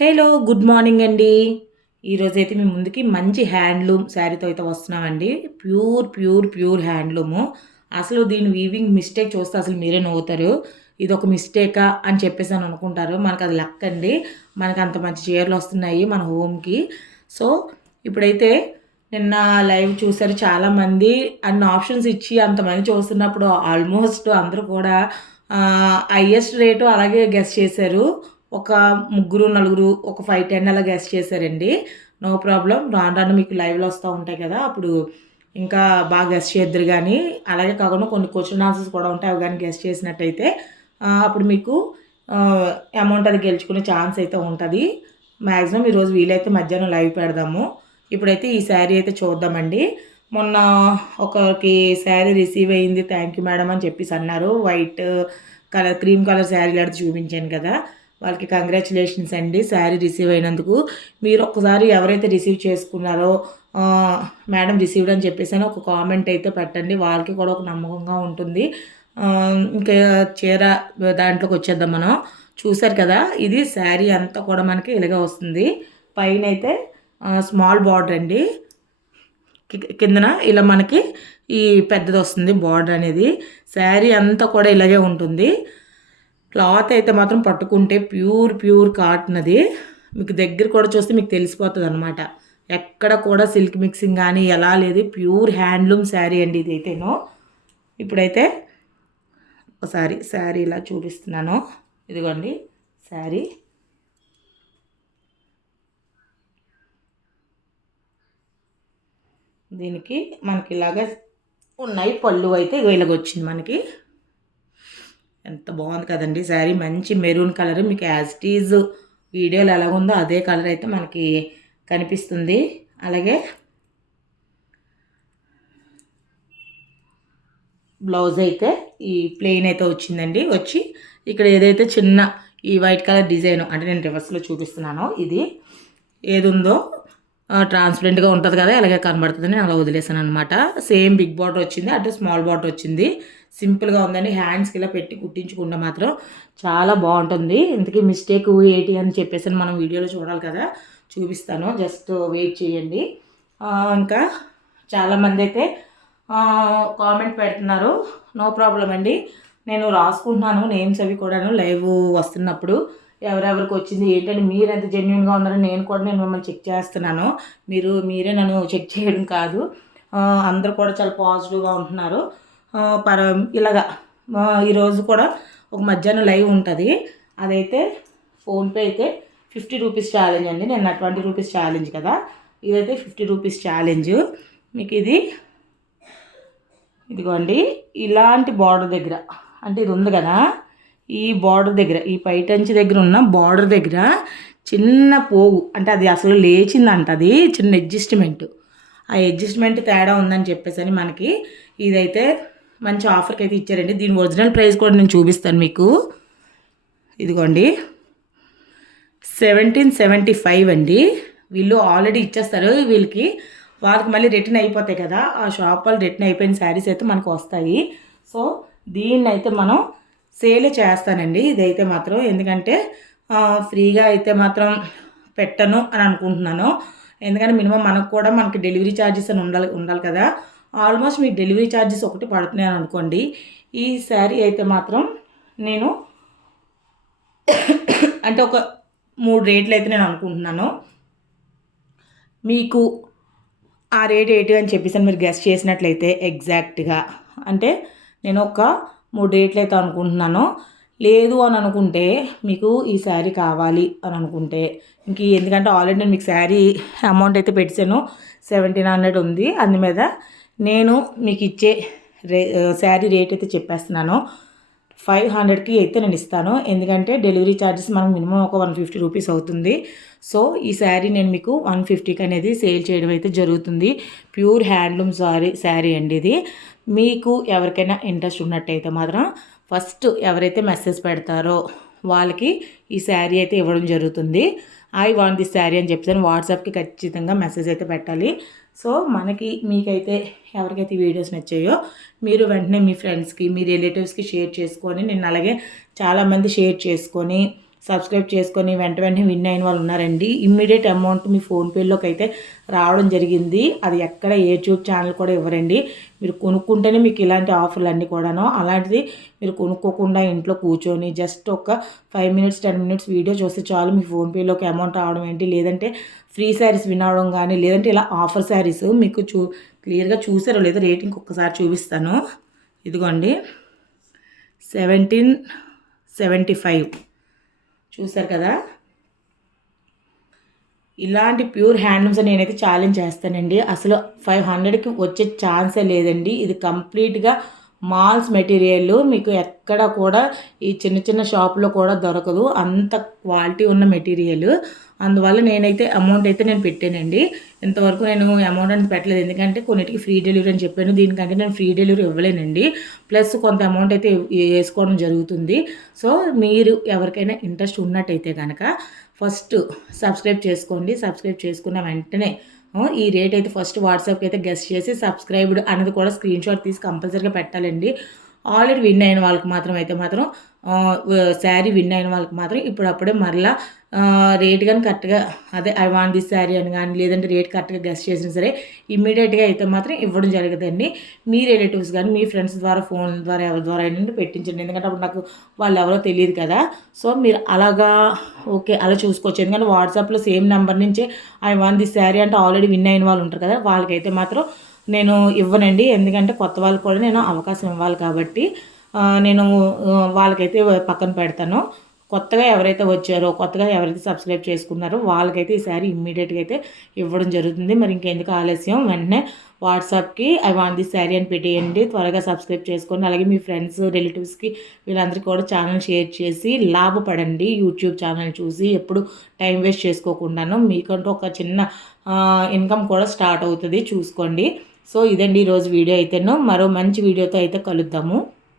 Hello good morning అండి. ఈరోజైతే మీ ముందుకి మంచి హ్యాండ్లూమ్ శారీతో అయితే వస్తున్నామండి. Pure handloom. అసలు దీని వీవింగ్ మిస్టేక్ చూస్తే అసలు మీరే నవ్వుతారు. ఇది ఒక మిస్టేకా అని చెప్పేసి అని అనుకుంటారు. మనకు అది లక్ అండి. మనకు అంత మంచి చీరలు వస్తున్నాయి మన హోమ్కి. సో ఇప్పుడైతే నిన్న లైవ్ చూసారు చాలామంది. అన్ని ఆప్షన్స్ ఇచ్చి అంతమంది చూస్తున్నప్పుడు ఆల్మోస్ట్ అందరూ కూడా హైయెస్ట్ రేటు అలాగే గెస్ చేశారు. ఒక ముగ్గురు నలుగురు ఒక 5-10 అలా గెస్ చేశారండి. No problem. రాను రాను మీకు లైవ్లో వస్తూ ఉంటాయి కదా, అప్పుడు ఇంకా బాగా గెస్ చేద్దరు. కానీ అలాగే కాకుండా కొన్ని క్వశ్చన్ ఆన్సర్స్ కూడా ఉంటాయి. అవి కానీ గెస్ చేసినట్టయితే అప్పుడు మీకు అమౌంట్ అది గెలుచుకునే ఛాన్స్ అయితే ఉంటుంది. మ్యాక్సిమం ఈరోజు వీలైతే మధ్యాహ్నం లైవ్ పెడదాము. ఇప్పుడైతే ఈ శారీ అయితే చూద్దామండి. మొన్న ఒకరికి శారీ రిసీవ్ అయ్యింది, థ్యాంక్ యూ మేడం అని చెప్పేసి అన్నారు. White colour cream colour sari లాంటి చూపించాను కదా, వాళ్ళకి కంగ్రాచులేషన్స్ అండి శారీ రిసీవ్ అయినందుకు. మీరు ఒక్కసారి ఎవరైతే రిసీవ్ చేసుకున్నారో మేడం రిసీవ్డ్ అని చెప్పేసి ఒక కామెంట్ అయితే పెట్టండి. వాళ్ళకి కూడా ఒక నమ్మకంగా ఉంటుంది. ఇంకా చీర దాంట్లోకి వచ్చేద్దాం మనం. చూసారు కదా, ఇది శారీ అంతా కూడా మనకి ఇలాగే వస్తుంది. పైన అయితే స్మాల్ బార్డర్ అండి, కిందన ఇలా మనకి ఈ పెద్దది వస్తుంది బార్డర్ అనేది. శారీ అంతా కూడా ఇలాగే ఉంటుంది. క్లాత్ అయితే మాత్రం పట్టుకుంటే ప్యూర్ కాటన్. అది మీకు దగ్గర కూడా చూస్తే మీకు తెలిసిపోతుంది అనమాట. ఎక్కడ కూడా సిల్క్ మిక్సింగ్ కానీ ఎలా లేదు. ప్యూర్ హ్యాండ్లూమ్ శారీ అండి ఇది అయితేను. ఇప్పుడైతే ఒకసారి శారీ ఇలా చూపిస్తున్నాను. ఇదిగోండి శారీ. దీనికి మనకి ఇలాగా ఉన్నాయి. పళ్ళు అయితే ఇలాగ వచ్చింది మనకి. ఎంత బాగుంది కదండి శారీ. మంచి మెరూన్ కలర్, మీకు యాజ్ ఇట్ ఈజ్ వీడియోలో ఎలాగుందో అదే కలర్ అయితే మనకి కనిపిస్తుంది. అలాగే బ్లౌజ్ అయితే ఈ ప్లెయిన్ అయితే వచ్చిందండి. వచ్చి ఇక్కడ ఏదైతే చిన్న ఈ వైట్ కలర్ డిజైన్ అంటే నేను రివర్స్లో చూపిస్తున్నాను, ఇది ఏది ఉందో ట్రాన్స్పరెంట్గా ఉంటుంది కదా, అలాగే కనబడుతుంది. నేను అలా వదిలేసాను అనమాట. సేమ్ బిగ్ బార్డర్ వచ్చింది, అటు స్మాల్ బార్డర్ వచ్చింది. సింపుల్గా ఉందని హ్యాండ్స్కి ఇలా పెట్టి కుట్టించుకుంటే మాత్రం చాలా బాగుంటుంది. ఇంతకీ మిస్టేక్ ఏంటి అని చెప్పేసి మనం వీడియోలో చూడాలి కదా, చూపిస్తాను. జస్ట్ వెయిట్ చేయండి. ఇంకా చాలామంది అయితే కామెంట్ పెడుతున్నారు. నో ప్రాబ్లం అండి, నేను రాసుకుంటున్నాను నేమ్స్ అవి కూడాను లైవ్ వస్తున్నప్పుడు. ఎవరెవరికి వచ్చింది ఏంటంటే మీరు ఎంత జెన్యున్గా ఉన్నారో నేను మిమ్మల్ని చెక్ చేస్తున్నాను. మీరే నన్ను చెక్ చేయడం కాదు. అందరూ కూడా చాలా పాజిటివ్గా ఉంటున్నారు. ఇలాగా ఈరోజు కూడా ఒక మధ్యాహ్నం లైవ్ ఉంటుంది. అదైతే ఫోన్పే అయితే 50 రూపీస్ ఛాలెంజ్ అండి. నేను 20 రూపీస్ ఛాలెంజ్ కదా, ఇదైతే 50 రూపీస్ ఛాలెంజ్. మీకు ఇదిగోండి ఇలాంటి బార్డర్ దగ్గర, అంటే ఇది ఉంది కదా, ఈ బార్డర్ దగ్గర, ఈ పైటంచి దగ్గర ఉన్న బార్డర్ దగ్గర చిన్న పోగు, అంటే అది అసలు లేచిందంట. అది చిన్న అడ్జస్ట్మెంట్, ఆ అడ్జస్ట్మెంట్ తేడా ఉందని చెప్పేసి అని మనకి ఇదైతే మంచి ఆఫర్కి అయితే ఇచ్చారండి. దీని ఒరిజినల్ ప్రైస్ కూడా నేను చూపిస్తాను మీకు. ఇదిగోండి 1775 అండి. వీళ్ళు ఆల్రెడీ ఇచ్చేస్తారు. వాళ్ళకి మళ్ళీ రిటర్న్ అయిపోతాయి కదా, ఆ షాప్ వాళ్ళు రిటర్న్ అయిపోయిన శారీస్ అయితే మనకు వస్తాయి. సో దీన్ని అయితే మనం సేల్ చేస్తానండి ఇదైతే మాత్రం. ఎందుకంటే ఫ్రీగా అయితే మాత్రం పెట్టను అని అనుకుంటున్నాను. ఎందుకంటే మినిమం మనకి డెలివరీ ఛార్జెస్ అని ఉండాలి కదా. ఆల్మోస్ట్ మీకు డెలివరీ ఛార్జెస్ ఒకటి పడుతున్నాయి అనుకోండి. ఈ శారీ అయితే మాత్రం నేను అంటే ఒక 3 రేట్లు అయితే నేను అనుకుంటున్నాను. మీకు ఆ రేట్ ఏంటి అని చెప్పేసి మీరు గెస్ చేసినట్లయితే ఎగ్జాక్ట్గా అంటే నేను ఒక 3 రేట్లు అయితే అనుకుంటున్నాను. లేదు అని అనుకుంటే మీకు ఈ శారీ కావాలి అని అనుకుంటే ఎందుకంటే ఆల్రెడీ నేను మీకు శారీ అమౌంట్ అయితే పెట్టాను, 1700 ఉంది. అందు మీద నేను మీకు ఇచ్చే శారీ రేట్ అయితే చెప్పేస్తున్నాను. 500కి అయితే నేను ఇస్తాను. ఎందుకంటే డెలివరీ ఛార్జెస్ మనకు మినిమం ఒక 150 రూపీస్ అవుతుంది. సో ఈ శారీ నేను మీకు 150కి అనేది సేల్ చేయడం అయితే జరుగుతుంది. ప్యూర్ హ్యాండ్లూమ్ శారీ అండి ఇది. మీకు ఎవరికైనా ఇంట్రెస్ట్ ఉన్నట్టయితే మాత్రం ఫస్ట్ ఎవరైతే మెసేజ్ పెడతారో వాళ్ళకి ఈ శారీ అయితే ఇవ్వడం జరుగుతుంది. ఐ వాంట్ దిస్ శారీ అని చెప్పేసి వాట్సాప్కి ఖచ్చితంగా మెసేజ్ అయితే పెట్టాలి. సో మీకైతే ఎవరికైతే వీడియోస్ నచ్చాయో మీరు వెంటనే మీ ఫ్రెండ్స్కి మీ రిలేటివ్స్కి షేర్ చేసుకొని, నేను అలాగే చాలామంది షేర్ చేసుకొని సబ్స్క్రైబ్ చేసుకొని వెంటనే విన్ అయిన వాళ్ళు ఉన్నారండి. ఇమ్మీడియట్ అమౌంట్ మీ ఫోన్పేలోకి అయితే రావడం జరిగింది. అది ఎక్కడ యూట్యూబ్ ఛానల్ కూడా ఇవ్వరండి. మీరు కొనుక్కుంటేనే మీకు ఇలాంటి ఆఫర్లు అన్నీ కూడాను. అలాంటిది మీరు కొనుక్కోకుండా ఇంట్లో కూర్చొని జస్ట్ ఒక 5 మినిట్స్ 10 మినిట్స్ వీడియో చూస్తే చాలు మీ ఫోన్పేలోకి అమౌంట్ రావడం ఏంటి, లేదంటే ఫ్రీ శారీస్ వినవడం కానీ, లేదంటే ఇలా ఆఫర్ శారీస్ మీకు క్లియర్గా చూసారో లేదో రేటింగ్ ఒక్కసారి చూపిస్తాను. ఇదిగోండి 1775 చూసారు కదా. ఇలాంటి ప్యూర్ హ్యాండ్లూమ్స్ నేనైతే ఛాలెంజ్ చేస్తానండి. అసలు 500కి వచ్చే ఛాన్సే లేదండి. ఇది కంప్లీట్గా మాల్స్ మెటీరియల్. మీకు ఎక్కడ కూడా ఈ చిన్న చిన్న షాప్లో కూడా దొరకదు, అంత క్వాలిటీ ఉన్న మెటీరియల్. అందువల్ల నేనైతే అమౌంట్ అయితే నేను పెట్టానండి. ఇంతవరకు నేను అమౌంట్ అనేది పెట్టలేదు, ఎందుకంటే కొన్నిటికి ఫ్రీ డెలివరీ అని చెప్పాను. దీనికంటే నేను ఫ్రీ డెలివరీ ఇవ్వలేనండి. ప్లస్ కొంత అమౌంట్ అయితే వేసుకోవడం జరుగుతుంది. సో మీరు ఎవరికైనా ఇంట్రెస్ట్ ఉన్నట్టయితే కనుక ఫస్ట్ సబ్స్క్రైబ్ చేసుకోండి. సబ్స్క్రైబ్ చేసుకున్న వెంటనే ఈ రేట్ అయితే ఫస్ట్ వాట్సాప్కి అయితే గెస్ట్ చేసి సబ్స్క్రైబ్డ్ అనేది కూడా స్క్రీన్ షాట్ తీసి కంపల్సరీగా పెట్టాలండి. ఆల్రెడీ విన్ అయిన వాళ్ళకి మాత్రం శారీ విన్ అయిన వాళ్ళకి మాత్రం ఇప్పుడప్పుడే మరలా రేట్ కానీ కరెక్ట్గా అదే ఐ వాంట్ దిస్ శారీ అని కానీ, లేదంటే రేట్ కరెక్ట్గా గెస్ట్ చేసినా సరే ఇమ్మీడియట్గా అయితే మాత్రం ఇవ్వడం జరుగుతుందండి. మీ రిలేటివ్స్ కానీ మీ ఫ్రెండ్స్ ద్వారా ఫోన్ ద్వారా ఎవరి ద్వారా అయినా పెట్టించండి. ఎందుకంటే అప్పుడు నాకు వాళ్ళు ఎవరో తెలియదు కదా. సో మీరు అలాగా ఓకే అలా చూసుకోవచ్చు. ఎందుకంటే వాట్సాప్లో సేమ్ నెంబర్ నుంచే ఐ వాంట్ దిస్ శారీ అంటే ఆల్రెడీ విన్ అయిన వాళ్ళు ఉంటారు కదా, వాళ్ళకైతే మాత్రం నేను ఇవ్వనండి. ఎందుకంటే కొత్త వాళ్ళకి కూడా నేను అవకాశం ఇవ్వాలి కాబట్టి నేను వాళ్ళకైతే పక్కన పెడతాను. కొత్తగా ఎవరైతే వచ్చారో, కొత్తగా ఎవరైతే సబ్స్క్రైబ్ చేసుకున్నారో వాళ్ళకైతే ఈ శారీ ఇమ్మీడియట్గా అయితే ఇవ్వడం జరుగుతుంది. మరి ఇంకెందుకు ఆలస్యం, వెంటనే వాట్సాప్కి ఐ వాంట్ దిస్ శారీ అని పెట్టేయండి. త్వరగా సబ్స్క్రైబ్ చేసుకోండి. అలాగే మీ ఫ్రెండ్స్ రిలేటివ్స్కి వీళ్ళందరికీ కూడా ఛానల్ షేర్ చేసి లాభపడండి. యూట్యూబ్ ఛానల్ చూసి ఎప్పుడు టైం వేస్ట్ చేసుకోకుండాను మీకంటూ ఒక చిన్న ఇన్కమ్ కూడా స్టార్ట్ అవుతుంది, చూసుకోండి. సో ఇదండి ఈరోజు వీడియో అయితేను. మరో మంచి వీడియోతో అయితే కలుద్దాము.